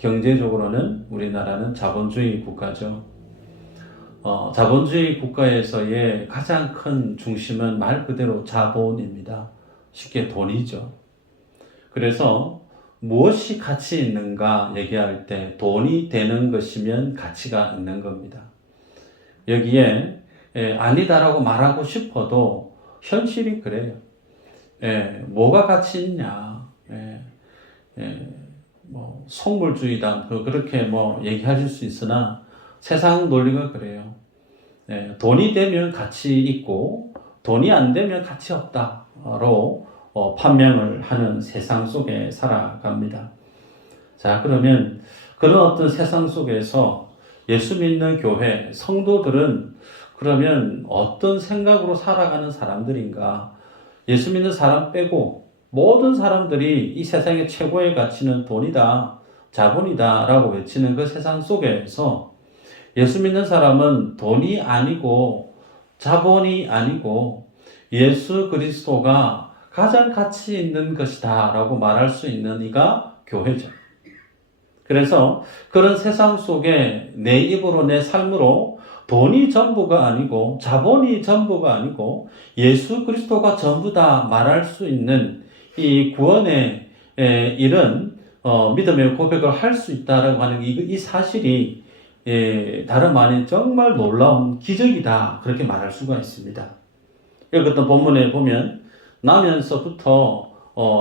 경제적으로는 우리나라는 자본주의 국가죠. 자본주의 국가에서의 가장 큰 중심은 말 그대로 자본입니다. 쉽게 돈이죠. 그래서 무엇이 가치 있는가 얘기할 때 돈이 되는 것이면 가치가 있는 겁니다. 여기에 아니다라고 말하고 싶어도 현실이 그래요. 뭐가 가치 있냐? 뭐 속물주의다. 그렇게 뭐 얘기하실 수 있으나 세상 논리가 그래요. 돈이 되면 가치 있고 돈이 안 되면 가치 없다로 판명을 하는 세상 속에 살아갑니다. 자, 그러면 그런 어떤 세상 속에서 예수 믿는 교회 성도들은 그러면 어떤 생각으로 살아가는 사람들인가? 예수 믿는 사람 빼고 모든 사람들이 이 세상의 최고의 가치는 돈이다, 자본이다 라고 외치는 그 세상 속에서 예수 믿는 사람은 돈이 아니고 자본이 아니고 예수 그리스도가 가장 가치 있는 것이다 라고 말할 수 있는 이가 교회죠. 그래서 그런 세상 속에 내 입으로 내 삶으로 돈이 전부가 아니고 자본이 전부가 아니고 예수 그리스도가 전부다 말할 수 있는 이 구원의 이런 믿음의 고백을 할 수 있다라고 하는 이 사실이 다름 아닌 정말 놀라운 기적이다 그렇게 말할 수가 있습니다. 여기 어떤 본문에 보면 나면서부터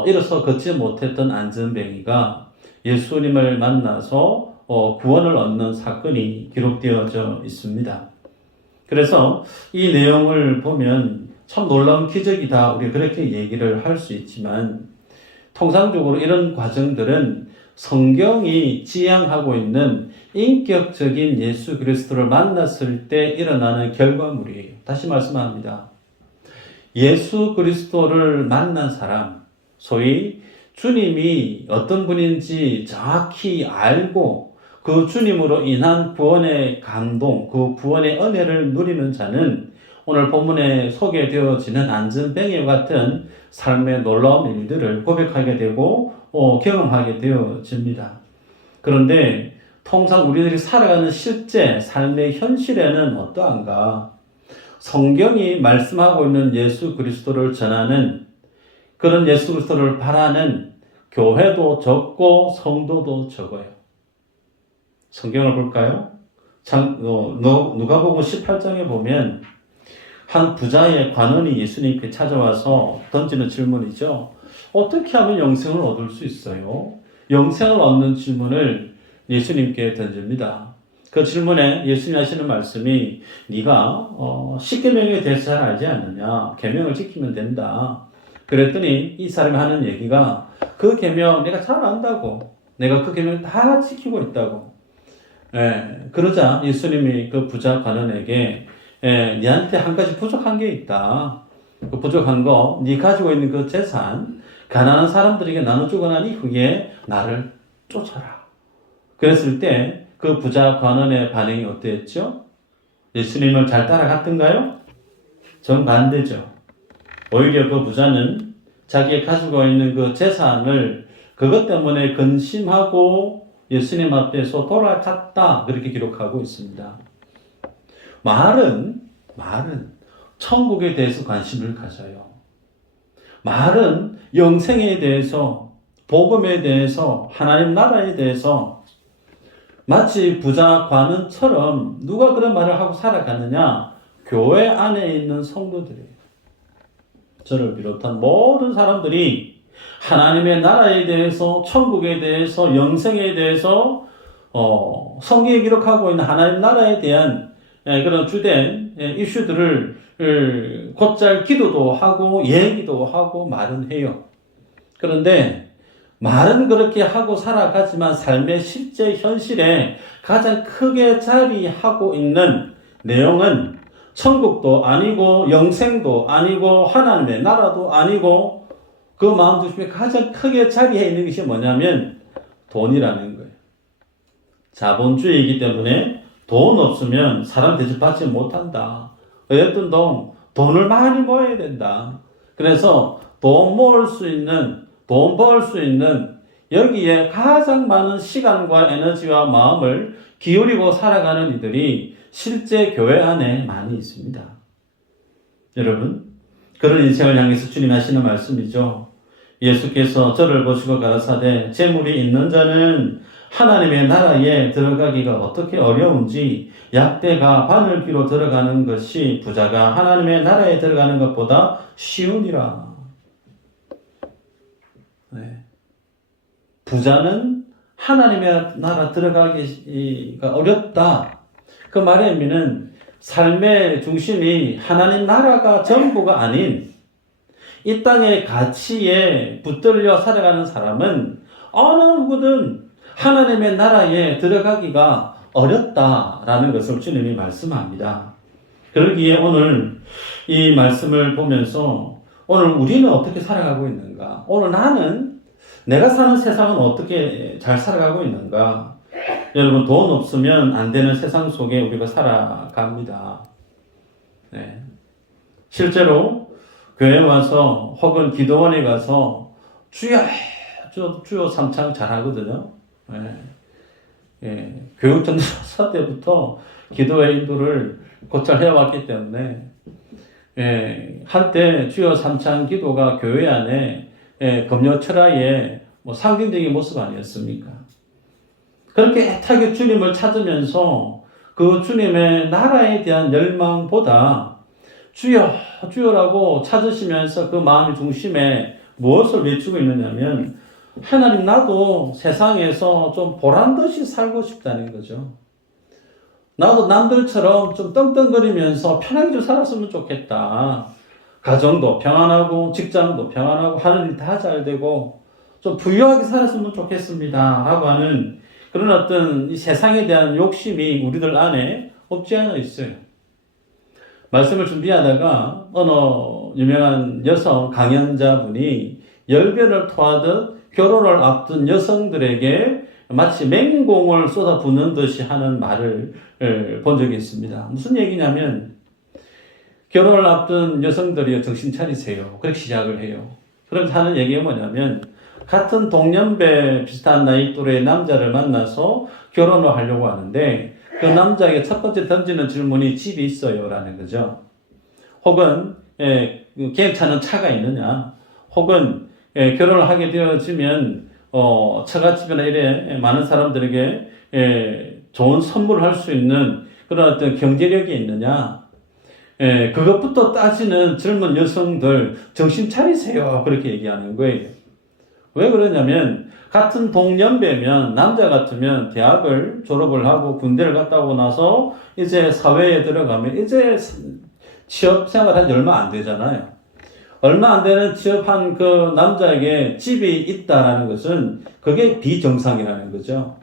일어서 걷지 못했던 안전뱅이가 예수님을 만나서 구원을 얻는 사건이 기록되어져 있습니다. 그래서 이 내용을 보면 참 놀라운 기적이다 우리 그렇게 얘기를 할 수 있지만 통상적으로 이런 과정들은 성경이 지향하고 있는 인격적인 예수 그리스도를 만났을 때 일어나는 결과물이에요. 다시 말씀합니다. 예수 그리스도를 만난 사람, 소위 주님이 어떤 분인지 정확히 알고 그 주님으로 인한 구원의 감동, 그 구원의 은혜를 누리는 자는 오늘 본문에 소개되어지는 안전뱅이와 같은 삶의 놀라운 일들을 고백하게 되고 경험하게 되어집니다. 그런데 통상 우리들이 살아가는 실제 삶의 현실에는 어떠한가? 성경이 말씀하고 있는 예수 그리스도를 전하는 그런 예수 그리스도를 바라는 교회도 적고 성도도 적어요. 성경을 볼까요? 누가복음 18장에 보면 한 부자의 관원이 예수님께 찾아와서 던지는 질문이죠. 어떻게 하면 영생을 얻을 수 있어요? 영생을 얻는 질문을 예수님께 던집니다. 그 질문에 예수님이 하시는 말씀이 네가 10계명에 대해서 잘 알지 않느냐? 계명을 지키면 된다. 그랬더니 이 사람이 하는 얘기가 그 계명 내가 잘 안다고. 내가 그 계명을 다 지키고 있다고. 그러자 예수님이 그 부자 관원에게 네한테 한 가지 부족한 게 있다. 그 부족한 거, 네 가지고 있는 그 재산, 가난한 사람들에게 나눠주고 난 이후에 나를 쫓아라. 그랬을 때 그 부자 관원의 반응이 어땠죠? 예수님을 잘 따라갔던가요? 정반대죠. 오히려 그 부자는 자기가 가지고 있는 그 재산을 그것 때문에 근심하고 예수님 앞에서 돌아갔다. 그렇게 기록하고 있습니다. 말은 천국에 대해서 관심을 가져요. 말은 영생에 대해서, 복음에 대해서, 하나님 나라에 대해서 마치 부자 관원처럼 누가 그런 말을 하고 살아가느냐? 교회 안에 있는 성도들이에요. 저를 비롯한 모든 사람들이 하나님의 나라에 대해서, 천국에 대해서, 영생에 대해서 성경에 기록하고 있는 하나님 나라에 대한 그런 주된 이슈들을 곧잘 기도도 하고 얘기도 하고 말은 해요. 그런데 말은 그렇게 하고 살아가지만 삶의 실제 현실에 가장 크게 자리하고 있는 내용은 천국도 아니고 영생도 아니고 하나님의 나라도 아니고 그 마음중심에 가장 크게 자리해 있는 것이 뭐냐면 돈이라는 거예요. 자본주의이기 때문에 돈 없으면 사람 대접받지 못한다. 어쨌든 돈을 많이 모아야 된다. 그래서 돈 모을 수 있는, 돈 벌 수 있는 여기에 가장 많은 시간과 에너지와 마음을 기울이고 살아가는 이들이 실제 교회 안에 많이 있습니다. 여러분, 그런 인생을 향해서 주님 하시는 말씀이죠. 예수께서 저를 보시고 가라사대 재물이 있는 자는 하나님의 나라에 들어가기가 어떻게 어려운지 약대가 바늘귀로 들어가는 것이 부자가 하나님의 나라에 들어가는 것보다 쉬우니라. 네. 부자는 하나님의 나라 들어가기가 어렵다. 그 말의 의미는 삶의 중심이 하나님 나라가 전부가 아닌 이 땅의 가치에 붙들려 살아가는 사람은 어느 누구든 하나님의 나라에 들어가기가 어렵다라는 것을 주님이 말씀합니다. 그러기에 오늘 이 말씀을 보면서 오늘 우리는 어떻게 살아가고 있는가? 오늘 나는 내가 사는 세상은 어떻게 잘 살아가고 있는가? 여러분, 돈 없으면 안 되는 세상 속에 우리가 살아갑니다. 네. 실제로 교회 와서 혹은 기도원에 가서 주여 삼창 잘하거든요. 네. 예. 교육 전도사 때부터 기도의 인도를 곧잘 해왔기 때문에 예. 한때 주여 삼창 기도가 교회 안에 금요 철야의 상징적인 모습 아니었습니까? 그렇게 애타게 주님을 찾으면서 그 주님의 나라에 대한 열망보다 주여, 주여라고 찾으시면서 그 마음의 중심에 무엇을 외치고 있느냐면 하나님, 나도 세상에서 좀 보란듯이 살고 싶다는 거죠. 나도 남들처럼 좀 떵떵거리면서 편하게 좀 살았으면 좋겠다. 가정도 평안하고 직장도 평안하고 하는 일 다 잘 되고 좀 부유하게 살았으면 좋겠습니다. 라고 하는 그런 어떤 이 세상에 대한 욕심이 우리들 안에 없지 않아 있어요. 말씀을 준비하다가 어느 유명한 여성 강연자분이 열변을 토하듯 결혼을 앞둔 여성들에게 마치 맹공을 쏟아붓는 듯이 하는 말을 본 적이 있습니다. 무슨 얘기냐면 결혼을 앞둔 여성들이 정신 차리세요. 그렇게 시작을 해요. 그럼 하는 얘기가 뭐냐면 같은 동년배 비슷한 나이 또래의 남자를 만나서 결혼을 하려고 하는데 그 남자에게 첫 번째 던지는 질문이 집이 있어요? 라는 거죠. 혹은 괜찮은 차가 있느냐? 혹은 결혼을 하게 되어지면 처갓집이나 이래 많은 사람들에게 좋은 선물을 할 수 있는 그런 어떤 경제력이 있느냐? 그것부터 따지는 젊은 여성들 정신 차리세요. 그렇게 얘기하는 거예요. 왜 그러냐면 같은 동년배면 남자 같으면 대학을 졸업을 하고 군대를 갔다 오고 나서 이제 사회에 들어가면 이제 취업 생활한 지 얼마 안 되잖아요. 얼마 안 되는 취업한 그 남자에게 집이 있다라는 것은 그게 비정상이라는 거죠.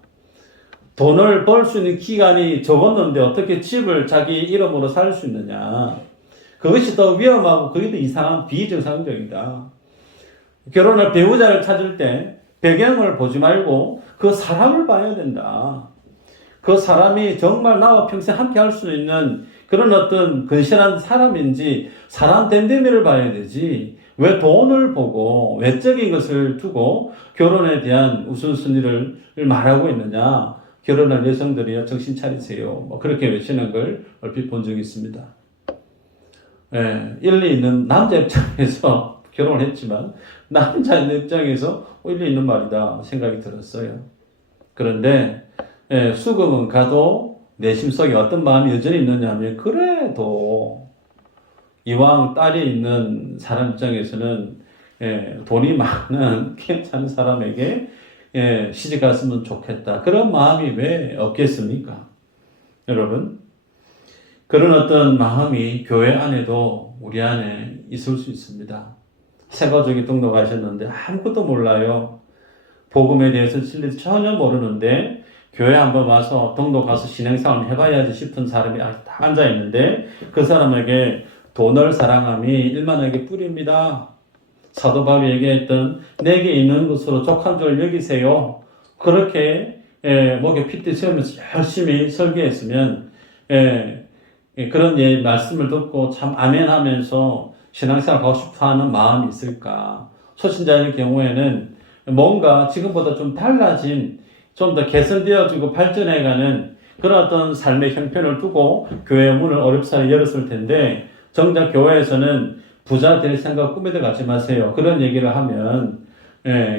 돈을 벌 수 있는 기간이 적었는데 어떻게 집을 자기 이름으로 살 수 있느냐. 그것이 더 위험하고 그게 더 이상한 비정상적이다. 결혼할 배우자를 찾을 때 배경을 보지 말고 그 사람을 봐야 된다. 그 사람이 정말 나와 평생 함께 할 수 있는 그런 어떤 근실한 사람인지 사람 됨됨이를 봐야 되지. 왜 돈을 보고 외적인 것을 두고 결혼에 대한 우선순위를 말하고 있느냐. 결혼할 여성들이요, 정신 차리세요. 그렇게 외치는 걸 얼핏 본 적이 있습니다. 일리 있는 남자 입장에서 결혼을 했지만 남자 입장에서 일리 있는 말이다 생각이 들었어요. 그런데 수금은 가도 내심 속에 어떤 마음이 여전히 있느냐 하면 그래도 이왕 딸이 있는 사람 입장에서는 돈이 많은 괜찮은 사람에게 시집 갔으면 좋겠다. 그런 마음이 왜 없겠습니까? 여러분, 그런 어떤 마음이 교회 안에도 우리 안에 있을 수 있습니다. 새가족이 등록하셨는데 아무것도 몰라요. 복음에 대해서 진리 전혀 모르는데 교회 한번 와서 등록가서 신앙생활 해봐야지 싶은 사람이 다 앉아있는데 그 사람에게 돈을 사랑함이 일만하게 뿌립니다. 사도 바울이 얘기했던 내게 있는 것으로 족한 줄 여기세요. 그렇게 목에 핏대 세우면서 열심히 설교했으면 그런 말씀을 듣고 참 아멘 하면서 신앙생활 하고 싶어 하는 마음이 있을까. 초신자의 경우에는 뭔가 지금보다 좀 달라진, 좀 더 개선되어지고 발전해가는 그런 어떤 삶의 형편을 두고 교회 문을 어렵사리 열었을 텐데, 정작 교회에서는 부자 될 생각 꿈에도 갖지 마세요. 그런 얘기를 하면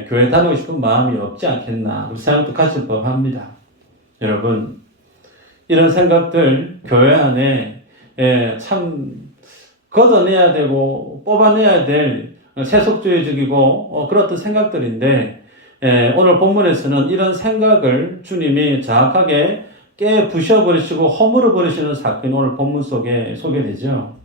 교회 다니고 싶은 마음이 없지 않겠나, 그런 생각도 가질 법합니다. 여러분, 이런 생각들 교회 안에 참 걷어내야 되고 뽑아내야 될 세속주의적이고 그런 어떤 생각들인데, 오늘 본문에서는 이런 생각을 주님이 정확하게 깨 부셔버리시고 허물어 버리시는 사건이 오늘 본문 속에 소개되죠.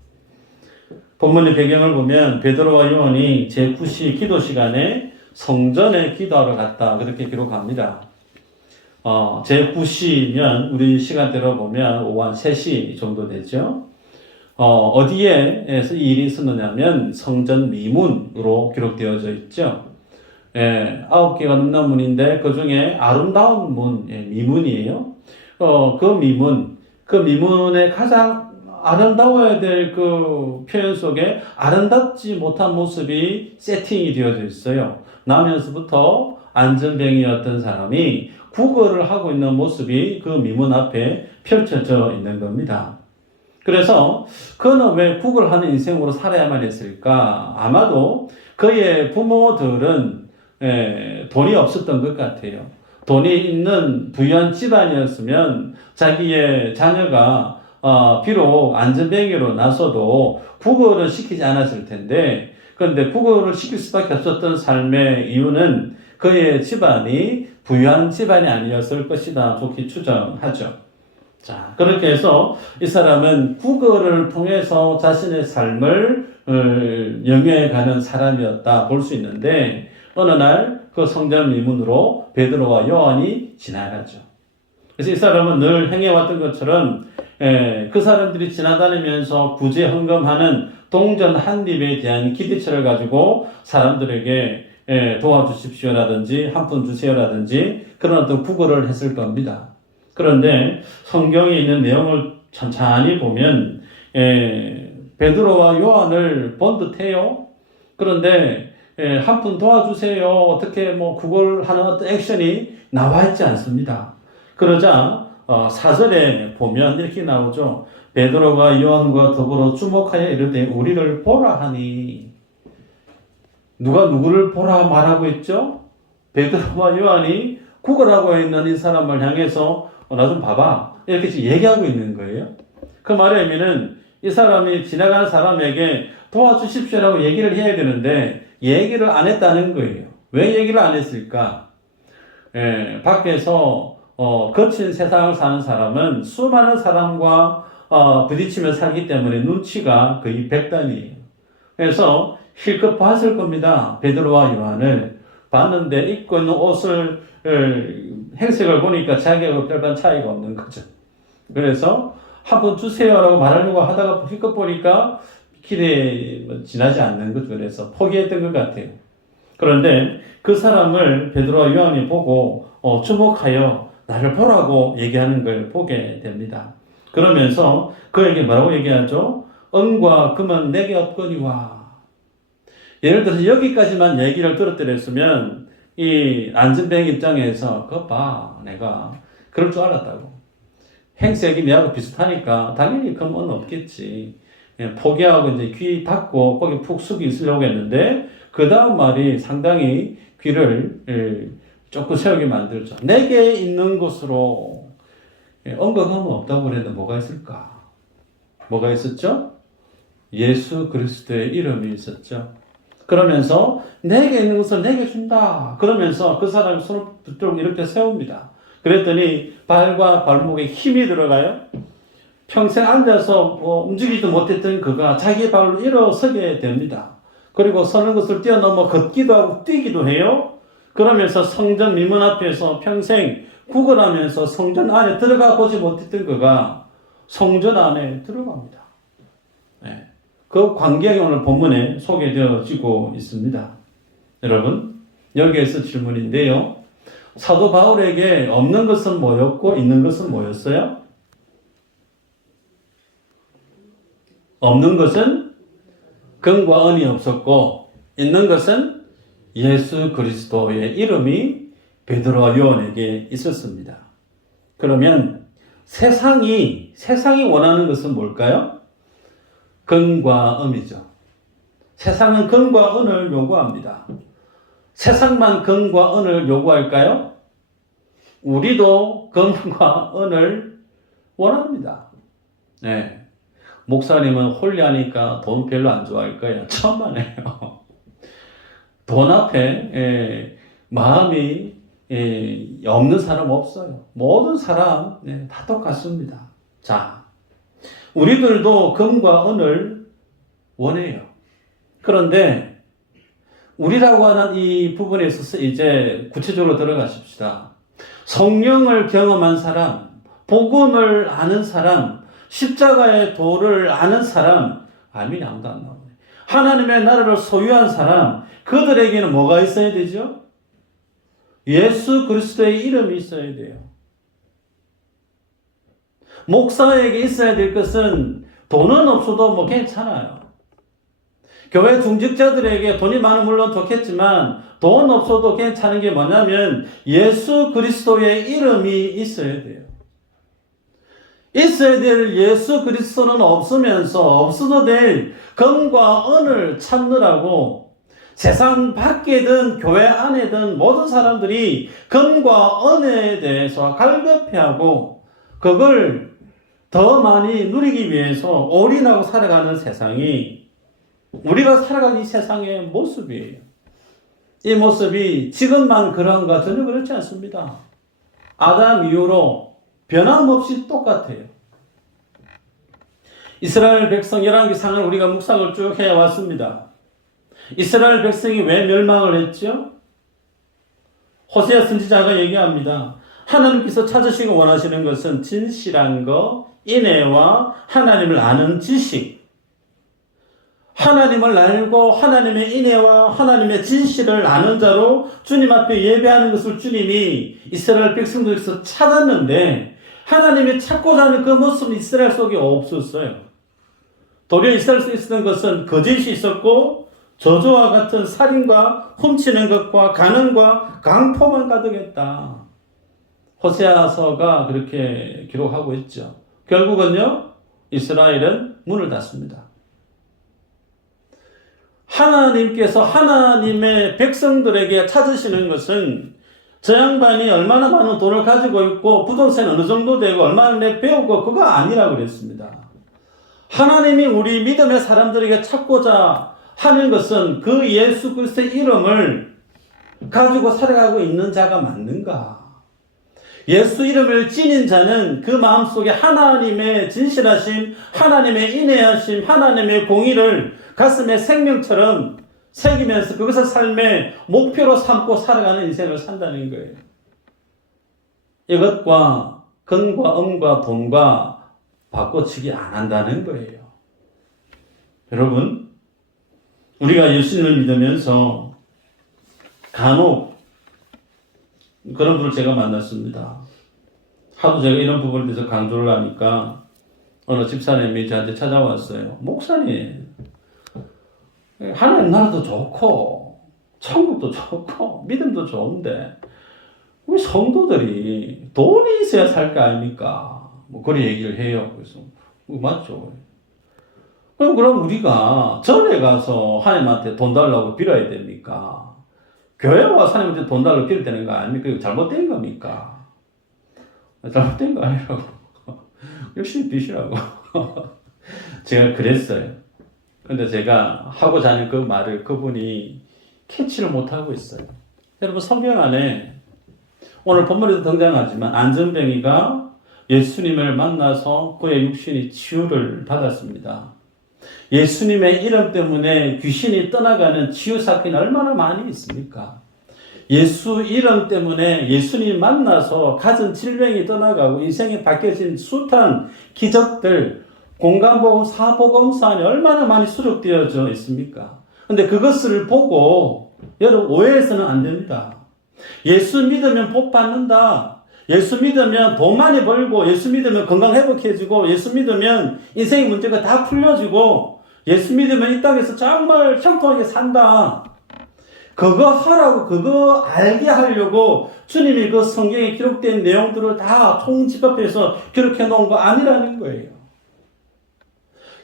본문의 배경을 보면 베드로와 요한이 제9시 기도 시간에 성전에 기도하러 갔다, 그렇게 기록합니다. 제9시면 우리 시간대로 보면 오후 한 3시 정도 되죠. 어디에서 이 일이 있었느냐면 성전 미문으로 기록되어져 있죠. 9개가 넘는 문인데 그 중에 아름다운 문, 미문이에요. 그 미문의 가장 아름다워야 될 그 표현 속에 아름답지 못한 모습이 세팅이 되어져 있어요. 나면서부터 안전뱅이였던 사람이 구걸을 하고 있는 모습이 그 미문 앞에 펼쳐져 있는 겁니다. 그래서 그는 왜 구걸하는 인생으로 살아야만 했을까? 아마도 그의 부모들은 돈이 없었던 것 같아요. 돈이 있는 부유한 집안이었으면 자기의 자녀가 비록 안전뱅이로 나서도 구걸을 시키지 않았을 텐데, 그런데 구걸을 시킬 수밖에 없었던 삶의 이유는 그의 집안이 부유한 집안이 아니었을 것이다, 좋게 추정하죠. 자, 그렇게 해서 이 사람은 구걸을 통해서 자신의 삶을 영위해가는 사람이었다 볼 수 있는데, 어느 날 그 성전 미문으로 베드로와 요한이 지나가죠. 그래서 이 사람은 늘 행해왔던 것처럼 그 사람들이 지나다니면서 구제헌금하는 동전 한 입에 대한 기대치를 가지고 사람들에게 도와주십시오라든지 한 푼 주세요라든지 그런 어떤 구걸을 했을 겁니다. 그런데 성경에 있는 내용을 천천히 보면 베드로와 요한을 본 듯해요. 그런데 한 푼 도와주세요, 어떻게 구걸하는 어떤 액션이 나와 있지 않습니다. 그러자 4절에 보면 이렇게 나오죠. 베드로가 요한과 더불어 주목하여 이르되 우리를 보라 하니. 누가 누구를 보라 말하고 있죠? 베드로와 요한이 구걸하고 있는 이 사람을 향해서 나 좀 봐봐, 이렇게 얘기하고 있는 거예요. 그 말의 의미는 이 사람이 지나가는 사람에게 도와주십시오라고 얘기를 해야 되는데 얘기를 안 했다는 거예요. 왜 얘기를 안 했을까? 밖에서 거친 세상을 사는 사람은 수많은 사람과 부딪히며 살기 때문에 눈치가 거의 백단이에요. 그래서 실컷 봤을 겁니다. 베드로와 요한을 봤는데 입고 있는 옷을 행색을 보니까 자기하고 별반 차이가 없는 거죠. 그래서 한 번 주세요라고 말하려고 하다가 실컷 보니까 길에 지나지 않는 거죠. 그래서 포기했던 것 같아요. 그런데 그 사람을 베드로와 요한이 보고 주목하여 나를 보라고 얘기하는 걸 보게 됩니다. 그러면서 그에게 뭐라고 얘기하죠? 은과 금은 내게 없거니와. 예를 들어서 여기까지만 얘기를 들었더랬으면 이 안전뱅이 입장에서 그거 봐, 내가 그럴 줄 알았다고. 행색이 내하고 비슷하니까 당연히 금은 없겠지. 포기하고 이제 귀 닫고 거기 푹 숙이 있으려고 했는데 그 다음 말이 상당히 귀를 조금 세우게 만들죠. 내게 있는 것으로 언급하면 없다고 그랬는데 뭐가 있을까? 뭐가 있었죠? 예수 그리스도의 이름이 있었죠. 그러면서 내게 있는 것을 내게 준다. 그러면서 그 사람이 손을 붙들고 이렇게 세웁니다. 그랬더니 발과 발목에 힘이 들어가요. 평생 앉아서 움직이지도 못했던 그가 자기 발로 일어서게 됩니다. 그리고 서는 것을 뛰어넘어 걷기도 하고 뛰기도 해요. 그러면서 성전 미문 앞에서 평생 구걸하면서 성전 안에 들어가 보지 못했던 그가 성전 안에 들어갑니다. 네. 그 광경이 오늘 본문에 소개되어지고 있습니다. 여러분, 여기에서 질문인데요. 사도 바울에게 없는 것은 뭐였고 있는 것은 뭐였어요? 없는 것은 금과 은이 없었고 있는 것은 예수 그리스도의 이름이 베드로 요한에게 있었습니다. 그러면 세상이 원하는 것은 뭘까요? 금과 은이죠. 세상은 금과 은을 요구합니다. 세상만 금과 은을 요구할까요? 우리도 금과 은을 원합니다. 네. 목사님은 홀리하니까 돈 별로 안 좋아할 거예요. 천만에요. 돈 앞에 마음이 없는 사람 없어요. 모든 사람 다 똑같습니다. 자, 우리들도 금과 은을 원해요. 그런데 우리라고 하는 이 부분에 있어서 이제 구체적으로 들어가십시다. 성령을 경험한 사람, 복음을 아는 사람, 십자가의 도를 아는 사람, 아멘이 아무도 안 나오네. 하나님의 나라를 소유한 사람, 그들에게는 뭐가 있어야 되죠? 예수 그리스도의 이름이 있어야 돼요. 목사에게 있어야 될 것은 돈은 없어도 뭐 괜찮아요. 교회 중직자들에게 돈이 많으면 물론 좋겠지만 돈 없어도 괜찮은 게 뭐냐면 예수 그리스도의 이름이 있어야 돼요. 있어야 될 예수 그리스도는 없으면서 없어도 될 금과 은을 찾느라고 세상 밖에든 교회 안에든 모든 사람들이 금과 은에 대해서 갈급해하고 그걸 더 많이 누리기 위해서 올인하고 살아가는 세상이 우리가 살아가는 이 세상의 모습이에요. 이 모습이 지금만 그런가 전혀 그렇지 않습니다. 아담 이후로 변함없이 똑같아요. 이스라엘 백성 열왕기상을 우리가 묵상을 쭉 해왔습니다. 이스라엘 백성이 왜 멸망을 했죠? 호세아 선지자가 얘기합니다. 하나님께서 찾으시고 원하시는 것은 진실한 것, 인애와 하나님을 아는 지식. 하나님을 알고 하나님의 인애와 하나님의 진실을 아는 자로 주님 앞에 예배하는 것을 주님이 이스라엘 백성들에서 찾았는데 하나님이 찾고자 하는 그 모습은 이스라엘 속에 없었어요. 도리어 이스라엘 속에 있었던 것은 거짓이 있었고 저주와 같은 살인과 훔치는 것과 간음과 강포만 가득했다. 호세아서가 그렇게 기록하고 있죠. 결국은요, 이스라엘은 문을 닫습니다. 하나님께서 하나님의 백성들에게 찾으시는 것은 저 양반이 얼마나 많은 돈을 가지고 있고 부동산이 어느 정도 되고 얼마나 배우고 그거 아니라고 그랬습니다. 하나님이 우리 믿음의 사람들에게 찾고자 하는 것은 그 예수 그리스도의 이름을 가지고 살아가고 있는 자가 맞는가? 예수 이름을 지닌 자는 그 마음속에 하나님의 진실하심, 하나님의 인애하심, 하나님의 공의를 가슴에 생명처럼 새기면서 그것을 삶의 목표로 삼고 살아가는 인생을 산다는 거예요. 이것과 금과 은과 돈과 바꿔치기 안 한다는 거예요. 여러분, 우리가 예수님을 믿으면서 간혹 그런 분을 제가 만났습니다. 하도 제가 이런 부분에 대해서 강조를 하니까 어느 집사님이 저한테 찾아왔어요. 목사님, 하나님 나라도 좋고 천국도 좋고 믿음도 좋은데 우리 성도들이 돈이 있어야 살 거 아닙니까? 뭐 그런 얘기를 해요. 그래서 맞죠. 그럼 우리가 전에 가서 하나님한테 돈 달라고 빌어야 됩니까? 교회 와서 하나님한테 돈 달라고 빌어야 되는 거 아닙니까? 이거 잘못된 겁니까? 잘못된 거 아니라고. 열심히 비시라고. 제가 그랬어요. 근데 제가 하고자 하는 그 말을 그분이 캐치를 못하고 있어요. 여러분, 성경 안에 오늘 본문에도 등장하지만 안전뱅이가 예수님을 만나서 그의 육신이 치유를 받았습니다. 예수님의 이름 때문에 귀신이 떠나가는 치유 사건이 얼마나 많이 있습니까? 예수 이름 때문에 예수님 만나서 가진 질병이 떠나가고 인생이 바뀌어진 숱한 기적들, 공간복음, 사복음서 안에 얼마나 많이 수록되어져 있습니까? 근데 그것을 보고 여러분 오해해서는 안 됩니다. 예수 믿으면 복 받는다. 예수 믿으면 돈 많이 벌고 예수 믿으면 건강 회복해지고 예수 믿으면 인생의 문제가 다 풀려지고 예수 믿으면 이 땅에서 정말 형통하게 산다. 그거 하라고, 그거 알게 하려고 주님이 그 성경에 기록된 내용들을 다 통집합해서 기록해 놓은 거 아니라는 거예요.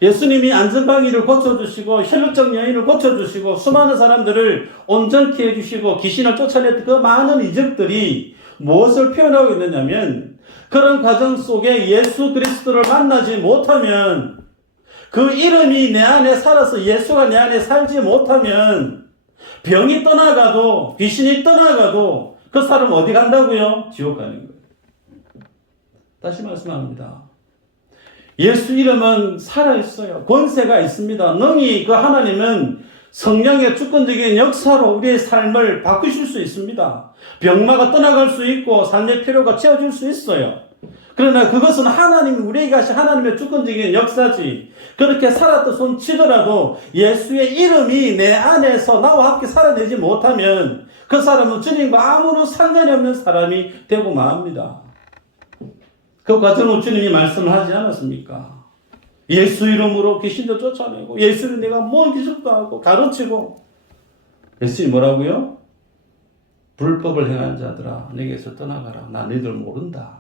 예수님이 안전방위를 고쳐주시고 혈루증 여인을 고쳐주시고 수많은 사람들을 온전케 해주시고 귀신을 쫓아냈던 그 많은 이적들이 무엇을 표현하고 있느냐면, 그런 과정 속에 예수 그리스도를 만나지 못하면, 그 이름이 내 안에 살아서 예수가 내 안에 살지 못하면 병이 떠나가도 귀신이 떠나가도 그 사람 어디 간다고요? 지옥 가는 거예요. 다시 말씀합니다. 예수 이름은 살아있어요. 권세가 있습니다. 능히 그 하나님은 성령의 주권적인 역사로 우리의 삶을 바꾸실 수 있습니다. 병마가 떠나갈 수 있고 삶의 필요가 채워질 수 있어요. 그러나 그것은 하나님이 우리에게 하신 하나님의 주권적인 역사지, 그렇게 살았던 손 치더라도 예수의 이름이 내 안에서 나와 함께 살아내지 못하면 그 사람은 주님과 아무런 상관이 없는 사람이 되고 맙니다. 그 과정을 주님이 말씀을 하지 않았습니까? 예수 이름으로 귀신도 쫓아내고, 예수는 내가 뭔 기적도 하고 가르치고. 예수님이 뭐라고요? 불법을 행한 자들아, 내게서 떠나가라. 나 너희들 모른다.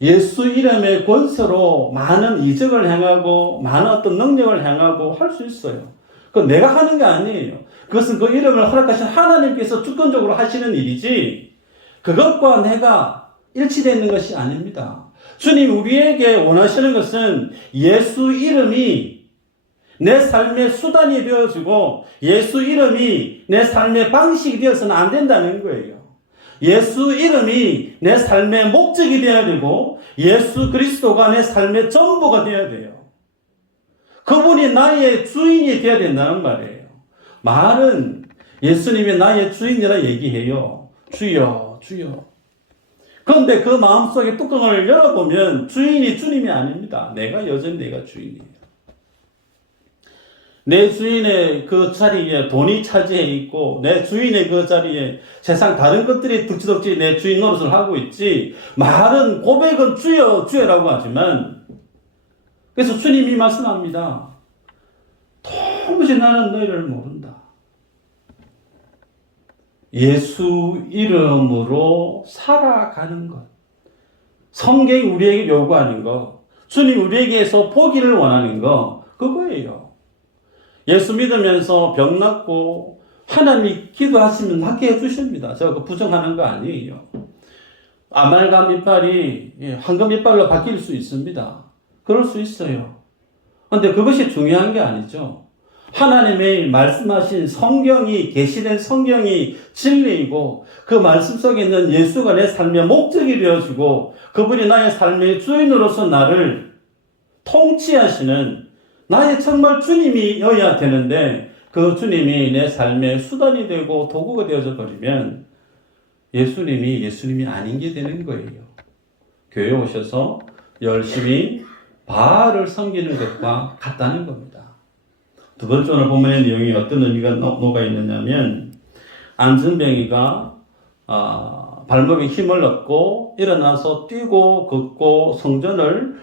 예수 이름의 권세로 많은 이적을 행하고 많은 어떤 능력을 행하고 할 수 있어요. 그건 내가 하는 게 아니에요. 그것은 그 이름을 허락하신 하나님께서 주권적으로 하시는 일이지, 그것과 내가 일치되어 있는 것이 아닙니다. 주님이 우리에게 원하시는 것은 예수 이름이 내 삶의 수단이 되어지고 예수 이름이 내 삶의 방식이 되어서는 안 된다는 거예요. 예수 이름이 내 삶의 목적이 되어야 되고 예수 그리스도가 내 삶의 전부가 되어야 돼요. 그분이 나의 주인이 되어야 된다는 말이에요. 말은 예수님이 나의 주인이라 얘기해요. 주여, 주여. 그런데 그 마음속에 뚜껑을 열어보면 주인이 주님이 아닙니다. 여전히 내가 주인이에요. 내 주인의 그 자리에 돈이 차지해 있고, 내 주인의 그 자리에 세상 다른 것들이 득지덕지 내 주인 노릇을 하고 있지, 말은 고백은 주여, 주여라고 하지만, 그래서 주님이 말씀합니다. 도무지 나는 너희를 모른다. 예수 이름으로 살아가는 것. 성경이 우리에게 요구하는 것. 주님 우리에게서 보기를 원하는 것. 그거예요. 예수 믿으면서 병 낫고 하나님이 기도하시면 낫게 해주십니다. 제가 그 부정하는 거 아니에요. 아말감 이빨이 황금 이빨로 바뀔 수 있습니다. 그럴 수 있어요. 그런데 그것이 중요한 게 아니죠. 하나님의 말씀하신 성경이, 계시된 성경이 진리이고 그 말씀 속에 있는 예수가 내 삶의 목적이 되어지고 그분이 나의 삶의 주인으로서 나를 통치하시는 나의 정말 주님이어야 되는데 그 주님이 내 삶의 수단이 되고 도구가 되어져 버리면 예수님이 아닌 게 되는 거예요. 교회에 오셔서 열심히 바알을 섬기는 것과 같다는 겁니다. 두 번째 오늘 본문의 내용이 어떤 의미가 녹아 있느냐면 안전뱅이가 발목에 힘을 얻고 일어나서 뛰고 걷고 성전을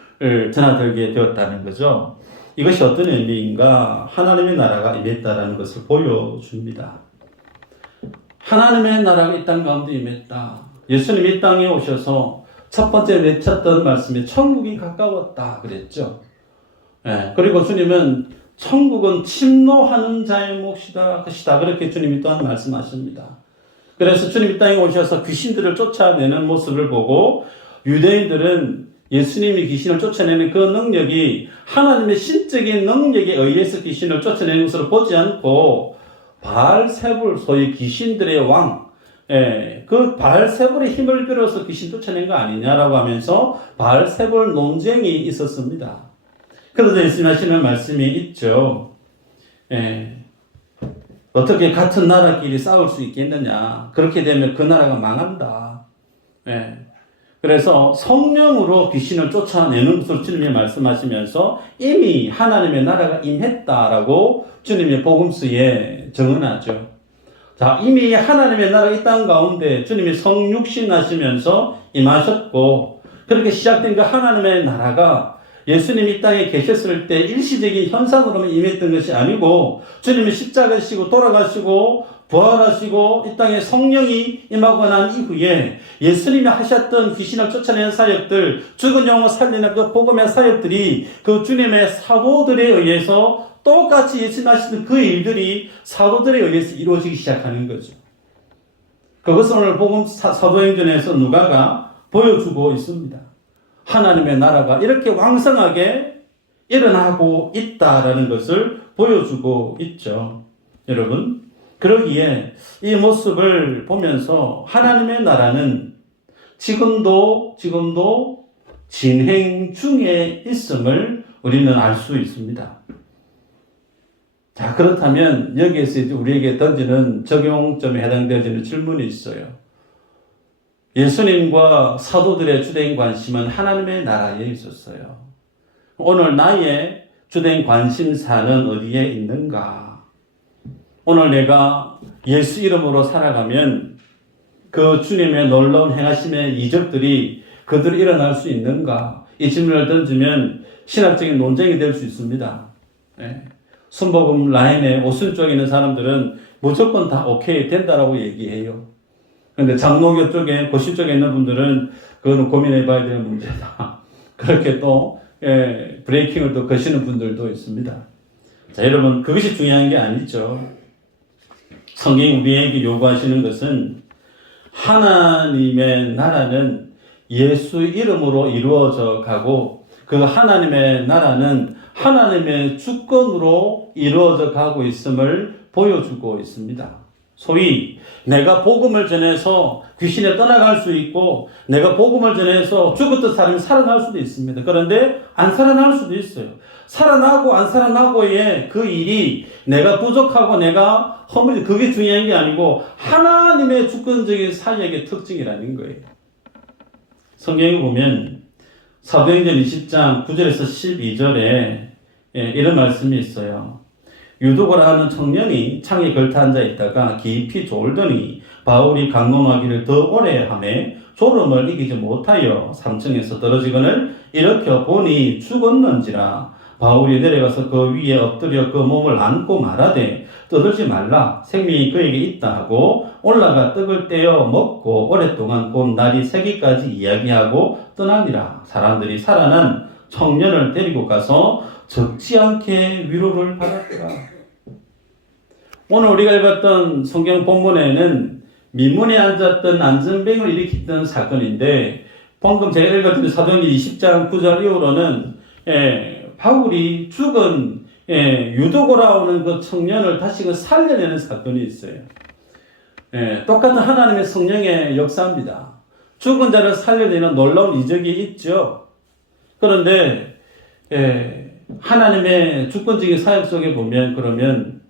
드나들게 되었다는 거죠. 이것이 어떤 의미인가? 하나님의 나라가 임했다라는 것을 보여줍니다. 하나님의 나라가 이 땅 가운데 임했다. 예수님이 이 땅에 오셔서 첫 번째 외쳤던 말씀이 천국이 가까웠다 그랬죠. 그리고 주님은 천국은 침노하는 자의 몫이다 것이다. 그렇게 주님이 또한 말씀하십니다. 그래서 주님 이 땅에 오셔서 귀신들을 쫓아내는 모습을 보고 유대인들은 예수님이 귀신을 쫓아내는 그 능력이 하나님의 신적인 능력에 의해서 귀신을 쫓아내는 것으로 보지 않고 바알세불, 소위 귀신들의 왕, 그 바알세불의 힘을 빌어서 귀신 쫓아낸 거 아니냐라고 하면서 바알세불 논쟁이 있었습니다. 그래서 예수님 하시는 말씀이 있죠. 어떻게 같은 나라끼리 싸울 수 있겠느냐. 그렇게 되면 그 나라가 망한다. 그래서 성령으로 귀신을 쫓아내는 것을 주님이 말씀하시면서 이미 하나님의 나라가 임했다라고 주님의 복음서에 정언하죠. 자, 이미 하나님의 나라가 이 땅 가운데 주님이 성육신 하시면서 임하셨고 그렇게 시작된 그 하나님의 나라가 예수님이 이 땅에 계셨을 때 일시적인 현상으로만 임했던 것이 아니고 주님이 십자가에 지시고 돌아가시고 부활하시고 이 땅에 성령이 임하고 난 이후에 예수님이 하셨던 귀신을 쫓아내는 사역들, 죽은 영혼 살리는 그 복음의 사역들이 그 주님의 사도들에 의해서 똑같이 예수님 하시던 그 일들이 사도들에 의해서 이루어지기 시작하는 거죠. 그것은 오늘 복음 사도행전에서 누가가 보여주고 있습니다. 하나님의 나라가 이렇게 왕성하게 일어나고 있다라는 것을 보여주고 있죠. 여러분, 그러기에 이 모습을 보면서 하나님의 나라는 지금도 진행 중에 있음을 우리는 알 수 있습니다. 자, 그렇다면 여기에서 이제 우리에게 던지는 적용점에 해당되어지는 질문이 있어요. 예수님과 사도들의 주된 관심은 하나님의 나라에 있었어요. 오늘 나의 주된 관심사는 어디에 있는가? 오늘 내가 예수 이름으로 살아가면 그 주님의 놀라운 행하심의 이적들이 그대로 일어날 수 있는가? 이 질문을 던지면 신학적인 논쟁이 될 수 있습니다. 네. 순복음 라인에 오순 쪽에 있는 사람들은 무조건 다 오케이 된다라고 얘기해요. 그런데 장로교 쪽에 고시 쪽에 있는 분들은 그거는 고민해 봐야 되는 문제다. 그렇게 또 브레이킹을 또 거시는 분들도 있습니다. 자, 여러분, 그것이 중요한 게 아니죠. 성경이 우리에게 요구하시는 것은 하나님의 나라는 예수 이름으로 이루어져 가고 그 하나님의 나라는 하나님의 주권으로 이루어져 가고 있음을 보여주고 있습니다. 소위 내가 복음을 전해서 귀신에 떠나갈 수 있고 내가 복음을 전해서 죽었던 사람이 살아날 수도 있습니다. 그런데 안 살아날 수도 있어요. 살아나고 안 살아나고의 그 일이 내가 부족하고 내가 허물이 그게 중요한 게 아니고 하나님의 주권적인 사역의 특징이라는 거예요. 성경에 보면 사도행전 20장 9절에서 12절에 이런 말씀이 있어요. 유두고라 하는 청년이 창에 걸터 앉아 있다가 깊이 졸더니 바울이 강론하기를 더 오래 하매 졸음을 이기지 못하여 3층에서 떨어지거늘 일으켜 보니 죽었는지라. 바울이 내려가서 그 위에 엎드려 그 몸을 안고 말하되 떠들지 말라 생명이 그에게 있다 하고 올라가 떡을 떼어 먹고 오랫동안 곧 날이 새기까지 이야기하고 떠나니라. 사람들이 살아난 청년을 데리고 가서 적지 않게 위로를 받았더라. 오늘 우리가 읽었던 성경 본문에는 민문에 앉았던 안전병을 일으켰던 사건인데 방금 제가 읽었던 사도행전 20장 9절 이후로는 바울이 죽은 유도고라 오는 그 청년을 다시금 살려내는 사건이 있어요. 똑같은 하나님의 성령의 역사입니다. 죽은 자를 살려내는 놀라운 이적이 있죠. 그런데 하나님의 주권적인 사역 속에 보면 그러면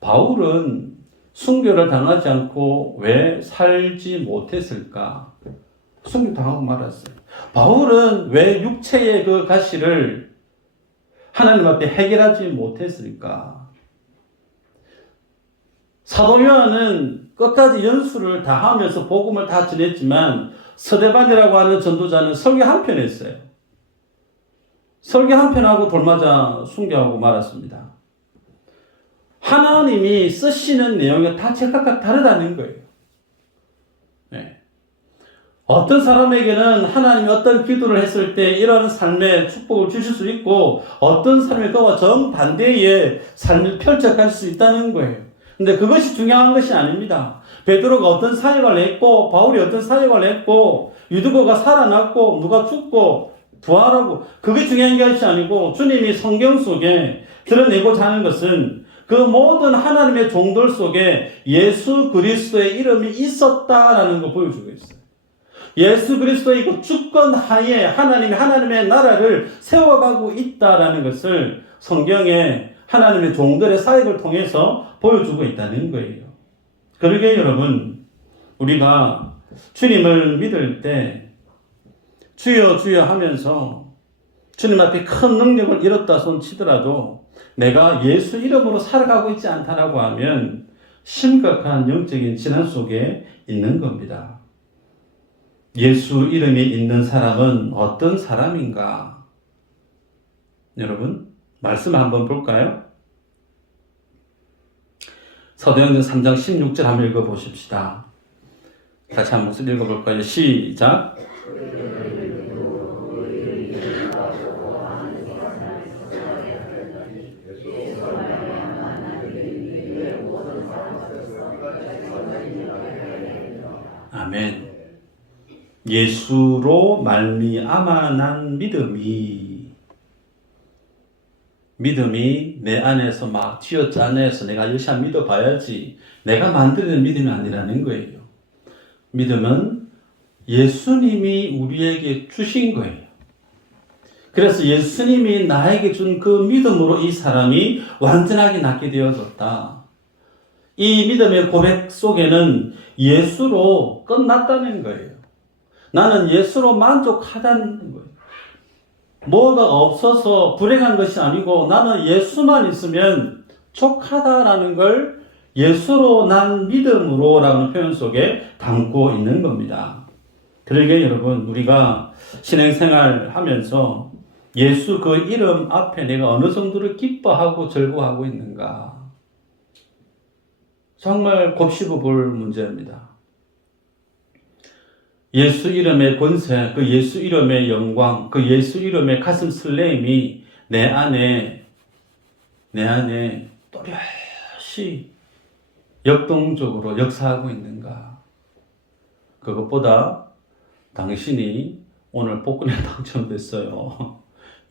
바울은 순교를 당하지 않고 왜 살지 못했을까? 순교당하고 말았어요. 바울은 왜 육체의 그 가시를 하나님 앞에 해결하지 못했을까? 사도 요한은 끝까지 연수를 다 하면서 복음을 다 전했지만 서대반이라고 하는 전도자는 설교 한 편 했어요. 설교 한 편 하고 돌맞아 순교하고 말았습니다. 하나님이 쓰시는 내용이 다 각각 다르다는 거예요. 어떤 사람에게는 하나님이 어떤 기도를 했을 때 이런 삶의 축복을 주실 수 있고 어떤 사람이 그와 정반대의 삶을 펼쳐갈 수 있다는 거예요. 근데 그것이 중요한 것이 아닙니다. 베드로가 어떤 사역을 했고 바울이 어떤 사역을 했고 유두고가 살아났고 누가 죽고 부활하고 그게 중요한 것이 아니고 주님이 성경 속에 드러내고자 하는 것은 그 모든 하나님의 종들 속에 예수 그리스도의 이름이 있었다라는 걸 보여주고 있어요. 예수 그리스도의 그 주권 하에 하나님의 나라를 세워가고 있다라는 것을 성경에 하나님의 종들의 사역을 통해서 보여주고 있다는 거예요. 그러게 여러분, 우리가 주님을 믿을 때 주여 주여 하면서 주님 앞에 큰 능력을 잃었다 손 치더라도 내가 예수 이름으로 살아가고 있지 않다라고 하면 심각한 영적인 진화 속에 있는 겁니다. 예수 이름이 있는 사람은 어떤 사람인가? 여러분, 말씀 한번 볼까요? 사도행전 3장 16절 한번 읽어보십시다. 다시 한 목소리 읽어볼까요? 시작. 아멘. 예수로 말미암아 난 믿음이 내 안에서 막 쥐어짜내서 내가 열심히 믿어봐야지, 내가 만드는 믿음이 아니라는 거예요. 믿음은 예수님이 우리에게 주신 거예요. 그래서 예수님이 나에게 준 그 믿음으로 이 사람이 완전하게 낫게 되어졌다. 이 믿음의 고백 속에는 예수로 끝났다는 거예요. 나는 예수로 만족하다는 거예요. 뭐가 없어서 불행한 것이 아니고 나는 예수만 있으면 족하다라는 걸 예수로 난 믿음으로 라는 표현 속에 담고 있는 겁니다. 그러게 여러분, 우리가 신앙생활 하면서 예수 그 이름 앞에 내가 어느 정도로 기뻐하고 즐거워하고 있는가, 정말 곱씹어 볼 문제입니다. 예수 이름의 권세, 그 예수 이름의 영광, 그 예수 이름의 가슴 설레임이 내 안에 또렷이 역동적으로 역사하고 있는가. 그것보다 당신이 오늘 복권에 당첨됐어요.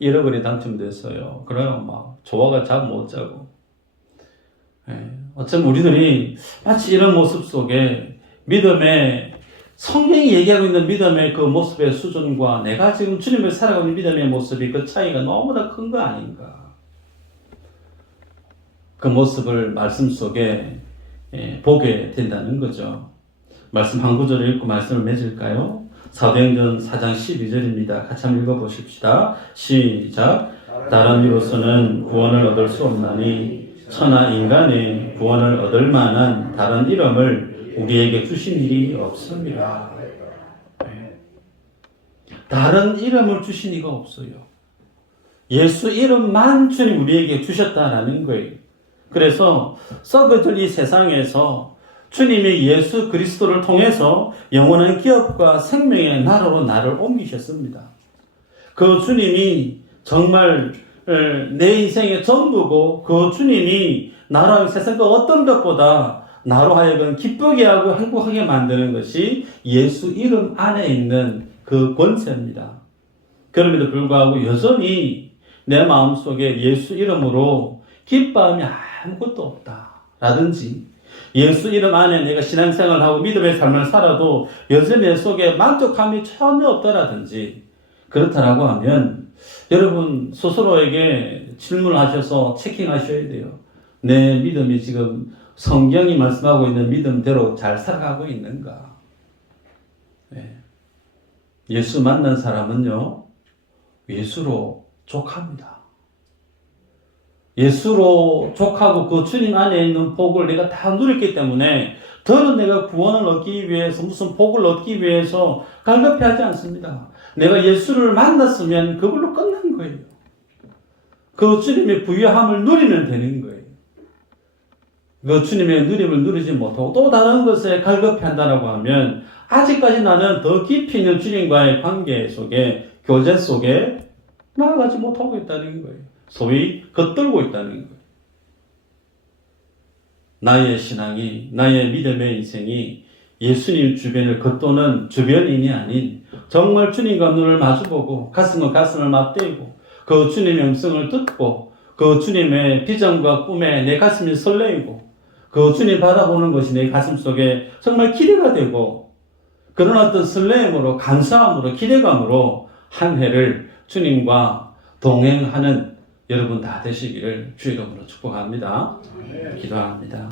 1억 원에 당첨됐어요. 그러면 막 좋아가 잠 못 자고. 어쩌면 우리들이 마치 이런 모습 속에 믿음의, 성경이 얘기하고 있는 믿음의 그 모습의 수준과 내가 지금 주님을 살아가고 있는 믿음의 모습이 그 차이가 너무나 큰 거 아닌가. 그 모습을 말씀 속에 보게 된다는 거죠. 말씀 한 구절을 읽고 말씀을 맺을까요? 사도행전 4장 12절입니다. 같이 한번 읽어보십시다. 시작. 다른 이로서는 구원을 얻을 수 없나니 천하 인간의 구원을 얻을 만한 다른 이름을 우리에게 주신 일이 없습니다. 다른 이름을 주신 이가 없어요. 예수 이름만 주님 우리에게 주셨다라는 거예요. 그래서 썩어질 이 세상에서 주님이 예수 그리스도를 통해서 영원한 기업과 생명의 나라로 나를 옮기셨습니다. 그 주님이 정말 내 인생의 전부고, 그 주님이 나로 세상 그 어떤 것보다 나로 하여금 기쁘게 하고 행복하게 만드는 것이 예수 이름 안에 있는 그 권세입니다. 그럼에도 불구하고 여전히 내 마음속에 예수 이름으로 기뻐함이 아무것도 없다라든지, 예수 이름 안에 내가 신앙생활을 하고 믿음의 삶을 살아도 여전히 내 속에 만족함이 전혀 없다라든지 그렇다라고 하면 여러분 스스로에게 질문을 하셔서 체킹하셔야 돼요. 내 믿음이 지금 성경이 말씀하고 있는 믿음대로 잘 살아가고 있는가. 예수 만난 사람은요, 예수로 족합니다. 예수로 족하고 그 주님 안에 있는 복을 내가 다 누렸기 때문에 더는 내가 구원을 얻기 위해서, 무슨 복을 얻기 위해서 갈급해하지 않습니다. 내가 예수를 만났으면 그걸로 끝난 거예요. 그 주님의 부유함을 누리면 되는 거예요. 그 주님의 누림을 누리지 못하고 또 다른 것에 갈급해한다라고 하면 아직까지 나는 더 깊이 있는 주님과의 관계 속에, 교제 속에 나아가지 못하고 있다는 거예요. 소위 겉돌고 있다는 거예요. 나의 신앙이, 나의 믿음의 인생이 예수님 주변을 겉도는 주변인이 아닌 정말 주님과 눈을 마주보고 가슴과 가슴을 맞대고 그 주님의 음성을 듣고 그 주님의 비전과 꿈에 내 가슴이 설레이고 그 주님 바라보는 것이 내 가슴 속에 정말 기대가 되고, 그런 어떤 설레임으로, 감사함으로, 기대감으로 한 해를 주님과 동행하는 여러분 다 되시기를 주 이름으로 축복합니다. 기도합니다.